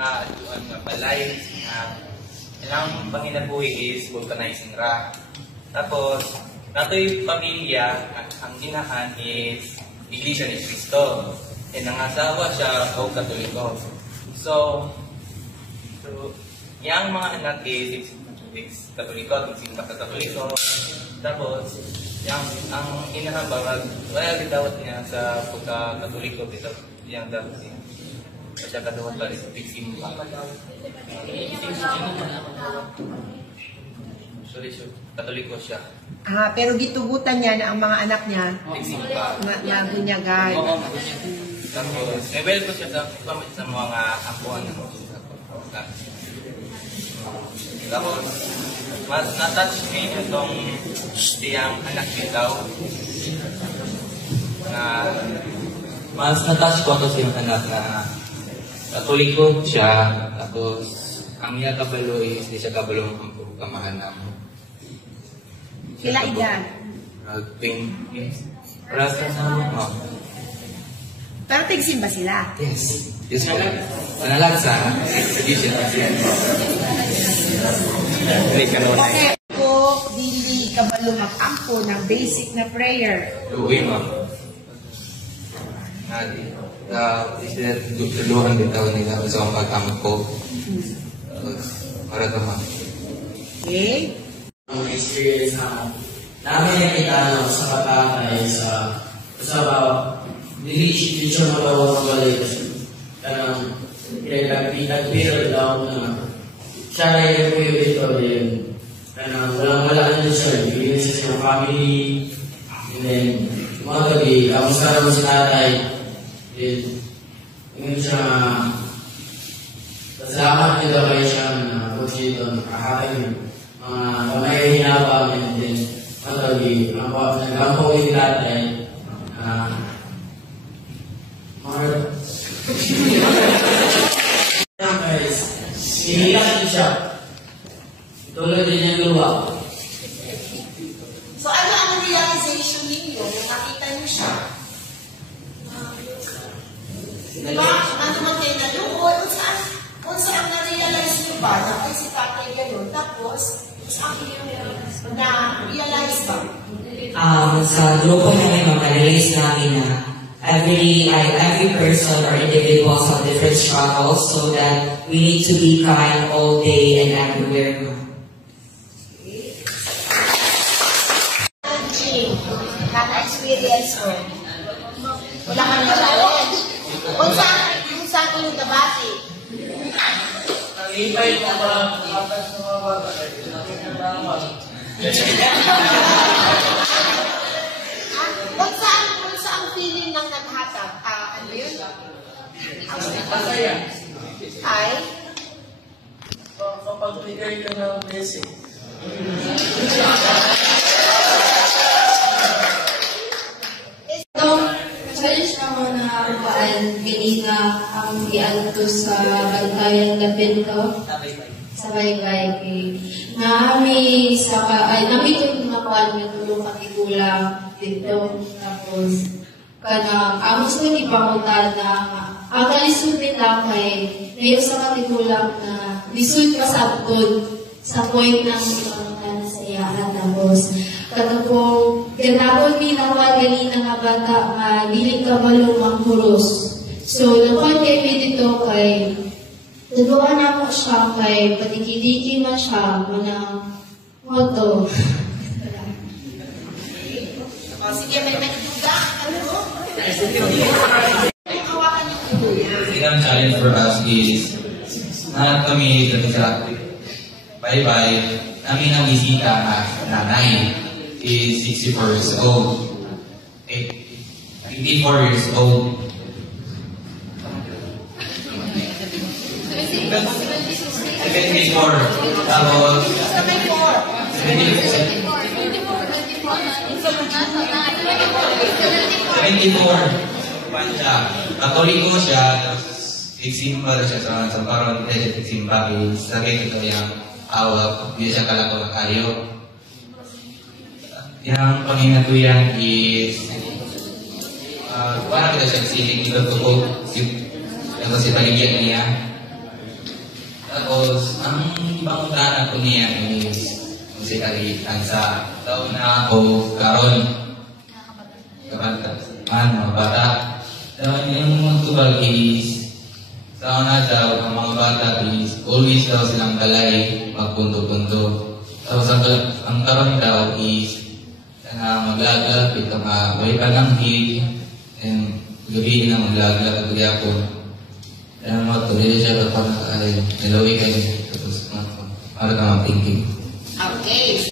Doon nga balay ilang panginabuhi is vulcanizing rock. Tapos, nato'y pamilya, ang inahan is Iglesia ni Cristo. E nangasawa siya o Katoliko. So, yung mga anak is Katoliko, simba ka Katoliko. Tapos, ang inahan ba, wala gitawat niya sa pagka-Katoliko, dito, yung dapat niya. Siya katuwad ba rin, simba. Sorry, Katoliko siya. Pero gitugutan niya na ang mga anak niya nagunyagan. Tapos, level ko siya sa mga apuan. Tapos, mas natouch me itong siyang anak nito. Mas natouch ko ito siyang anak na Katoliko siya. Tapos, ang niya kabalo is hindi siya kabalo ang kamahanam. Sila edad? Rasa sa mga. Pero tigsin ba sila? Yes. Yes po. Panalagsa. Hindi siya kasi. Okay. Ko, dili kabalo mag-ampo ng basic na prayer. Uwi mo. Tulungan din tao nila sa mga pag-ampo. Para naman. Okay. Ang experience namin nakita sa Patakay sa village teacher na bawang mabalay kanang nagpira daw na siya na yung kuyo dito din kanang walang na siya bigyan siya sa family and then mga gabi kamusta naman si tatay then ngayon siya salamat nito kayo siya na coach dito nakahatay yun mga kamay hinabang and then mga gabi nagkampong yung tatay guys, hinilang siya. Tulad din yung luwa. So ano ang realization ninyo nung makita niyo siya? Diba? Ano man kayo naluhod? Kung saan na-realize niyo ba na ay si tatay gano'n? Tapos, saan na-realize ba? Sa grupo namin, ma-realize namin na every person or individuals have different struggles, so that we need to be kind all day and everywhere. Naka-experience ko. Wala kang challenge. Kung saan ko yung nabati? Nag-ibay ko ba atas ng mga bata? Kung saan feeling ng naghatag? Ano yun? Masaya. Ay? Kapag bigay ka ng blessing. Challenge naman na paan ganina ang iadto sa bantayan lapin ko sa baybay nami itong nakuan ng tulong katigulang dito tapos kanang amos ko ipangutan na ang kalisod nila kay ngayon sa katigulang na lisod pasabtod sa point ng ipangutan sa iyahan tapos kanang po ganapon ni nakuan ganina nga bata nga dili ka malumang puros so nakuan kay dito kay naduwa na ako siya kay patikidiki man siya manang moto. Sige, may nagtuga. Ano? Ang challenge for us is na kami dito sa bye-bye. Namin ang bisita na nanay is 64 years old. 84 years old. 74. Tapos 74. Siya. Katoliko siya. Nagsimba siya sa parang nagsimba. Sakit ito yung awak. Hindi siya kalako na kayo. Yung panginatuyan is parang kita siya siling ito ko. Yung si paligyan niya. Tapos, ang pangutanan ko niya is musically, ang sa taon na ako karon mga bata. Daw yung magtubag is sa una daw, ang mga bata is always daw silang kalay magpunto-punto. Tapos ang karon daw is maglaglag, ito may palanghig, and gabi na maglaglag at gyapon. Kaya matuloy siya kapag nalawi kayo. Tapos para ka mapingking. Okay.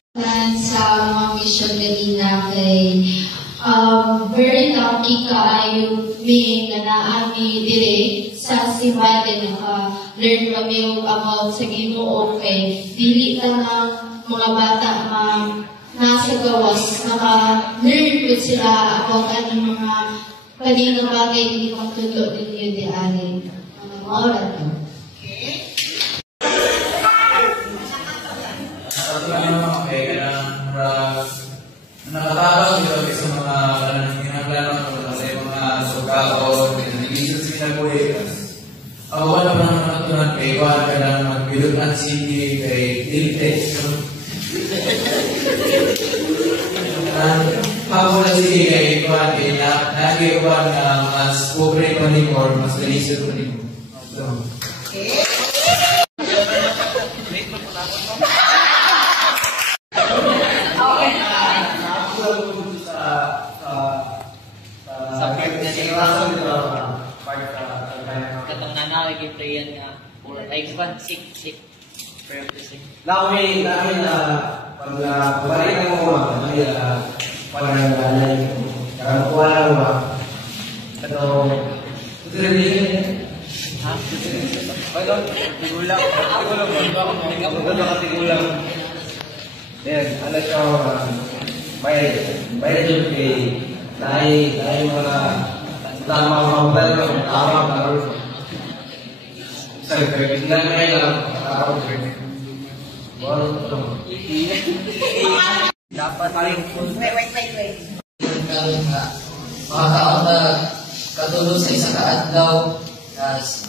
Sa mga mission kanina kay very lucky kaayo mi nga naami dire sa Siwade learn kami about sa Ginoo kay dili ta ng mga bata nasa gawas naka-learn ko sila about ano mga kaninang bagay hindi magtuto din yun di ani oras. Nakatapos dito sa mga ginagawa ko sa mga sugao, pinag-iisip sila ko wala pa naman natutunan kay Juan ka lang magbilutan sige kay Diltex. Ako na sige kay Juan, kay Juan na mas pobre pa ni or mas delisyo pa ni mo. Katong nanawag yung prayer nga, like 1-6-6. Prayer to 6. Dami na pabalik mo may pangalan karena kuala mo atau tigulang dan ada cowok baik juga naik mana lama mobile lama baru saya kerja naik lah Dapat paling Wait. makakaon na katulong sa isa kaadlaw tas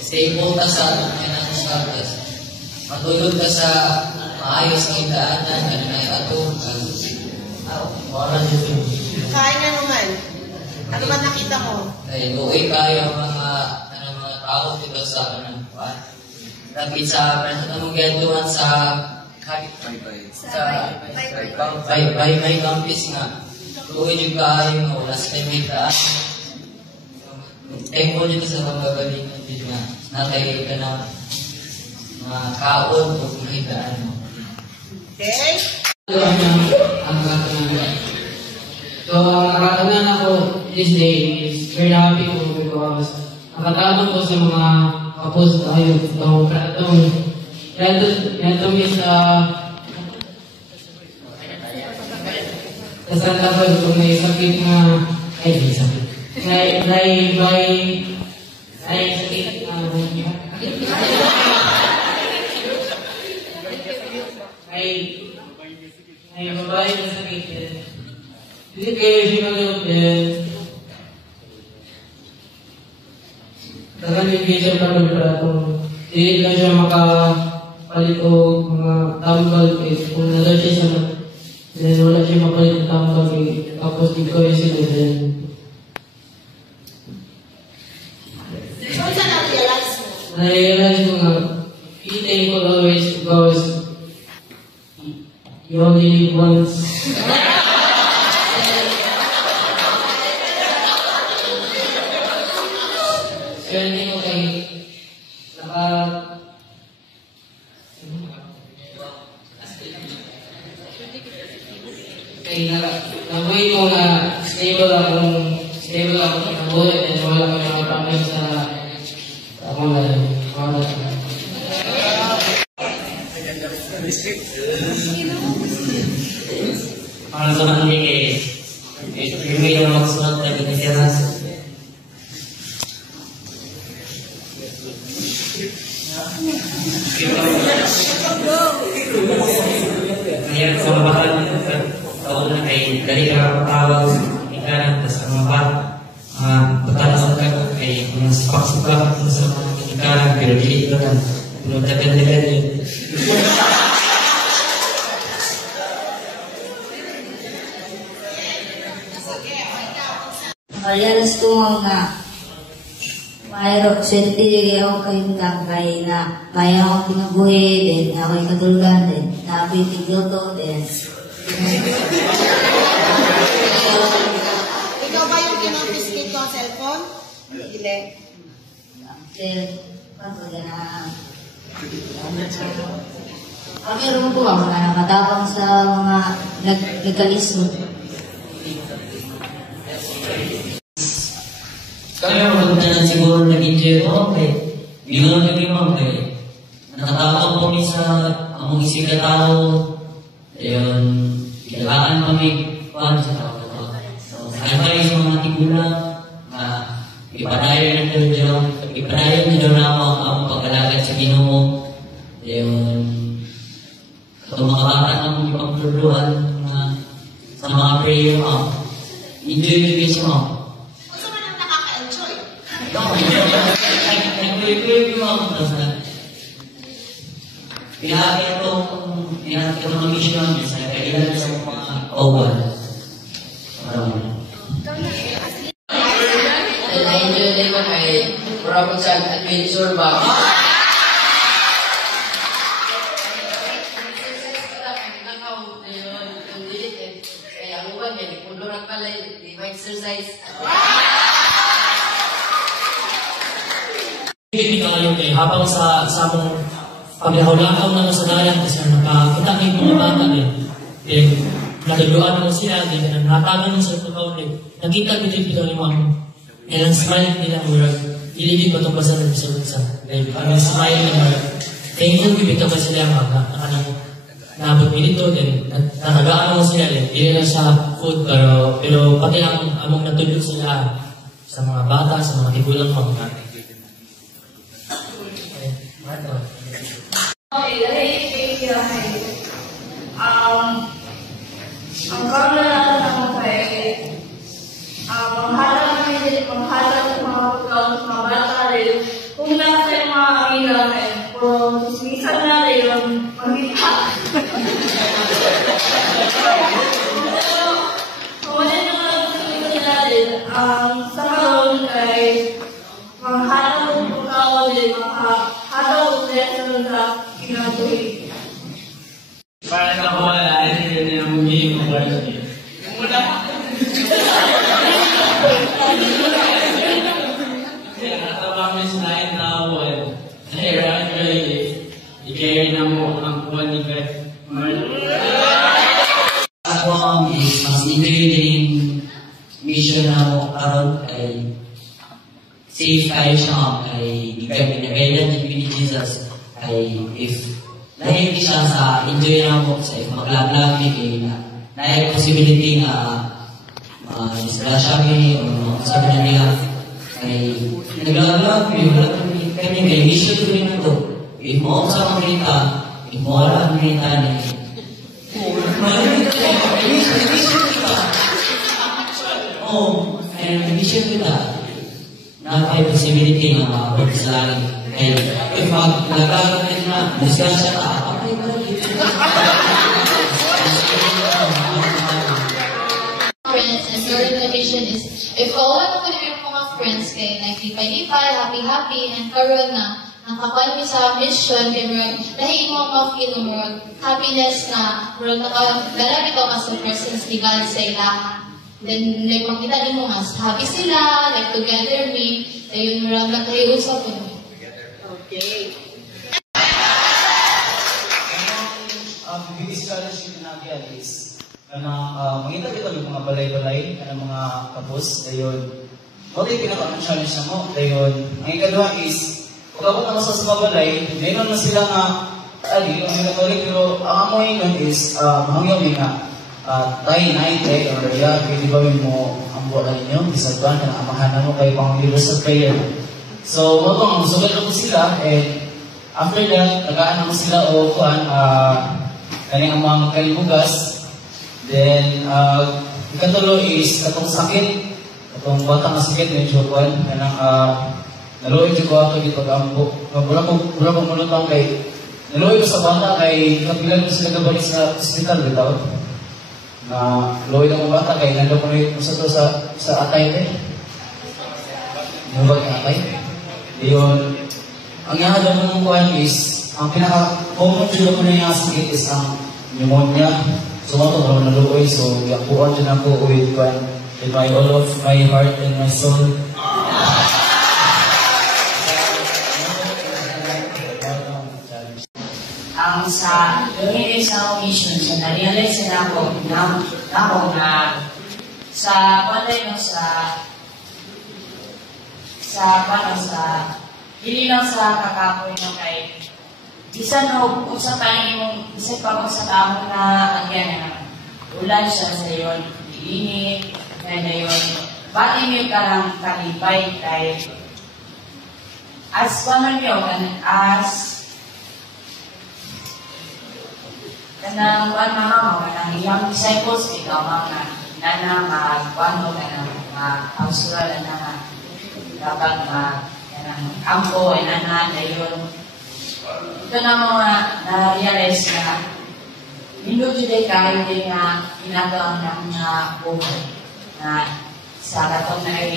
stable ka sa financial tas matulog ka sa maayos na idaanan at may atong wala dito. Kain na naman. Ano ba nakita mo? Dahil uwi kayo mga tao dito sa Rapid sa anong gantuan sa Bay Campus nga. Tuloy yung kayo nga, last time may taan. Thankful dito sa mga galingan dito nga. Natay ka na mga kaon o kumitaan mo. Okay? So, ang nakatanan ako this day is very happy ko because nakatanan ko sa mga kapos tayo. Itong is sa Santa Cruz kung may sakit na may sakit may babae na sakit hindi kayo sinunod tagan-engage pa rin para kung hindi lang siya makapalit o mga tambal kung nasa siya sa then wala siya mapalit ng tambal tapos di ko yung sila then So, saan na-realize mo? na-realize ko nga eating will always goes you only live once. So, hindi ko nabuhay ko nga stable akong nabuhay and wala ko mga problem sa akong para sa mga may na magsunod na ginasiyanas. Ngayon sa mahal taon na ay dali ka tawag ikanan tas ang mga bata pagkanasan ka ay mga spots masukat mo sa mga ikarang, pero dili ko lang. Pero tagal-tagal yun. Malianas tumang na mayroon swerte ako kayong tangkay na may ako pinabuhi din, ako'y katulgan din, nabitig luto din. Ikaw ba yung kinonfiscate ko ang cellphone? Hindi. Then, paano na meron po ako na nakatapang sa mga legalismo. Kaya maganda siguro nag-enjoy ko, okay. Hindi ko lang nag-imang, okay. Nakatapang kami sa among isig na tao. Ayun, kailangan kami paano sa tao. So, kaya sa mga tigulang, ipadayon nyo na ang pag-alagad sa Ginoo. Ayun, sa mga bata na mong ipagtuluan sa mga prayer mo. Enjoy yung base mo. Nag-review ako sa pinakita itong mga mission namin sa kailan sa mga OWAL. Na-enjoy din mo kay Robert sa adventure ba? Kaya ang uban yan, ipunduran pala di ma-exercise. Hindi kayo habang sa mong paglakaw-lakaw na sa dayan kasi nakakita kayo mga bata eh. Nagagawa mo sila, natagan mo sa pagkaw nakita ko dito ni mama. Ilang smile nila murag, iligid pa itong basa ng isa. Parang smile nila, thankful bibigyan pa sila naabot nito din, natagaan mo sila din, hindi lang sa food pero pati ang among natulog sila sa mga bata, sa mga tigulang mga ang kamera naman kay manghalang ng mga pagkaon sa mga bata rin. Kung nasa yung mga amina puro susmisan na rin yung magkita. Kung wala nyo nga nila rin, sa karoon ay manghalang ng pagkaon din, manghalang ng lesson sa kinatuloy. para nawala yun yung magiging version. Muna kaya natabang may slide na awal. Kaya i-carry na mo ang kuwan ni God. Ako mas including mission na mo karon ay safe kayo siya ay gagawin ni Jesus ay if dahil siya sa enjoy na mo sa if mag-vlog ni na yung possibility na disgrasya kami o sabi na niya ay nag-vlog kami kay mission ko rin ito if mo sa mga if mo wala ang mga ni oh, and mission kita na may possibility na makapag sa langit. And if nagkakaroon na, discuss siya ka, okay ba? Friends, and your invitation is, if all of your mga friends kay nagpipay-lipay, happy-happy, and karoon na, nakakuha niyo sa mission, kay Murag, dahil mo ma-feel Murag, happiness na, Murag, nakagalap ito ka sa presence ni God sa ilahan. Then, like, makita din mo nga, happy sila, like, together me, ayun, Murag, nagkayusap po. Okay. Biggest scholarship na natin is mangita dito ng mga balay-balay ng mga kapos dayon what yung pinaka-challenge na mo dayon ang ikadua is pag ako naman sa mga balay mayroon na sila nga ali ang minatory pero ang amoy nun is mahangyaw nga tayo night or yeah pwede ba mo ang buwan ninyo isagban na amahan na mo kayo pang universal prayer so mabang sugal na po sila and after that tagaan na mo sila o kuhan kani ang mga kalibugas. Then, ikatulo is katong sakit, katong batang sakit, medyo kuhan, kanang naluoy ko ako dito pag-ambo. Wala ko munutang kay, naluoy ko sa bata kay kapilan ko sila gabalik sa hospital bitaw. Na luoy ng bata kay nandun ko na sa to sa atay eh. Nubag ng atay. Yun, ang ihadon ko ng kuhan is, ang pinaka-common dyan ko na yung sakit is ang pneumonia. So, ito ko naluoy. So, yakuan dyan ako with all of my heart and my soul. Ang sa during sa mission, sa na-realize na ako na sa panday no sa hindi lang sa kakapoy no kay isa no kung sa tayo isa pa kung sa tao na again na ulan siya sa yon iinit na yon bating yung karang kalipay kay as paman yun as kanang kanang iyang disciples ikaw mga nana magwano kanang pausural na dapat kanang ampo nana dayon ito na mga na-realize na hindi today kayo din na ginagawa ng mga buhay na sa katong na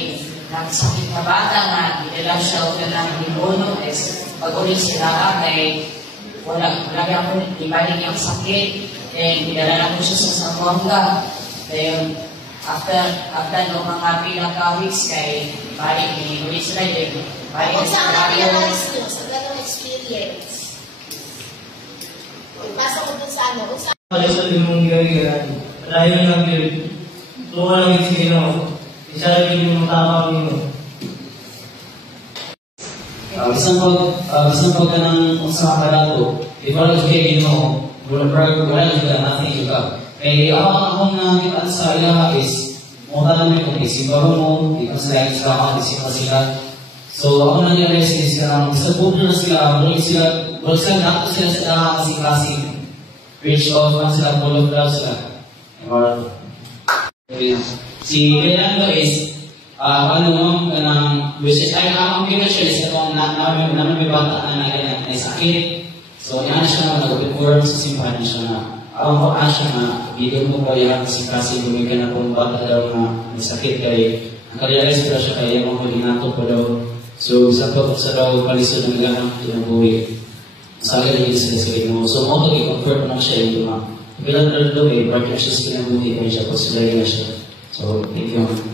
nagsakit na bata na nila siya o na limuno is pag-ulit sila kay wala ako ibalik yung sakit then dinala ko siya sa Zamboanga then after no mga pinaka-weeks kay balik ni ulit sila then balik Kung saan na-realize nyo sa ganong experience? Pasok ko dun sa ano? Kung saan? Kaya sa limong ginagawa, dahil lang yun, tuwa lang yung sino, isa lang yung tama mo. Bisan pag ka ng sa karato, di ba lang siya gino, wala juga natin juga. Kaya akong nakita sa ilaha is, mukha namin kung isibaho mo, di ka sila yung sila isipa sila. So ako nangyari is na sa bubo na sila, wala sila nato sila sa kasi reach off man sila, full of love sila. Si Leandro is, kanang visit ay ang pinasya is itong namin may bata na may sakit. So, yan siya na nag-perform sa simbahan siya na ang paan siya na bigyan mo pa yan kasi bumigyan na kung bata daw na may sakit kay nakarealize pa siya kaya mga hulinato pa daw. So, sa daw palisod ng ganang kinabuhi. Saga rin sila sa mo. So, mo i-confirm na siya yung mga bilang daw partnerships kinabuhi kaya siya, considering na siya. So, thank you.